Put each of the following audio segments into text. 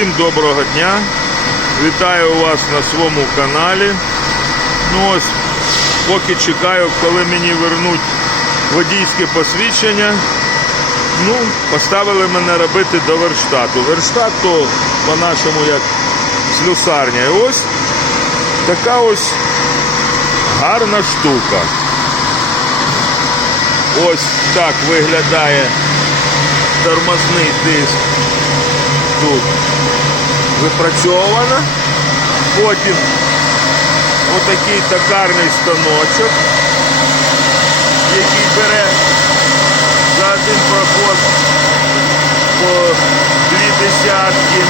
Всім доброго дня. Вітаю вас на своєму каналі. Ну ось, поки чекаю, коли мені вернуть водійське посвідчення. Ну, поставили мене робити до верштату. Верштат то по-нашому як слюсарня. І ось така ось гарна штука. Ось так виглядає тормозний диск тут випрацьовано. Потім отакий токарний станочок, який бере за один проход по дві десятки.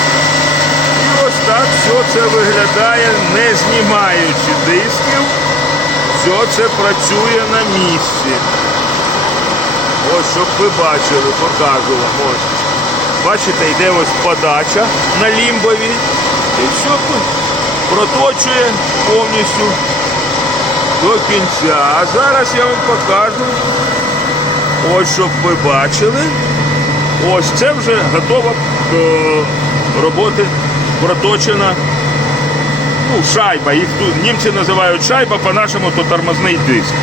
І ось так все це виглядає, не знімаючи дисків. Все це працює на місці. Ось, щоб ви бачили, покажу вам. Ось. Бачите, йде ось подача на лімбові. І все проточує повністю до кінця. А зараз я вам покажу. Ось, щоб ви бачили. Ось це вже готова до роботи проточена ну, шайба. Їх тут німці називають шайба, по-нашому то тормозний диск.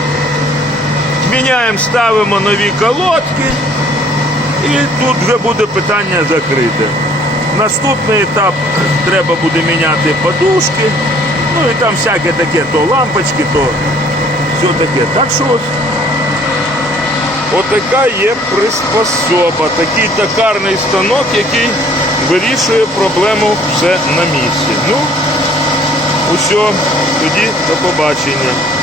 Міняємо, ставимо нові колодки. І тут вже буде питання закрите. Наступний етап треба буде міняти подушки. Ну і там всяке таке, то лампочки, то все таке. Так що ось отака є приспособа, такий токарний станок, який вирішує проблему все на місці. Ну, усе, тоді до побачення.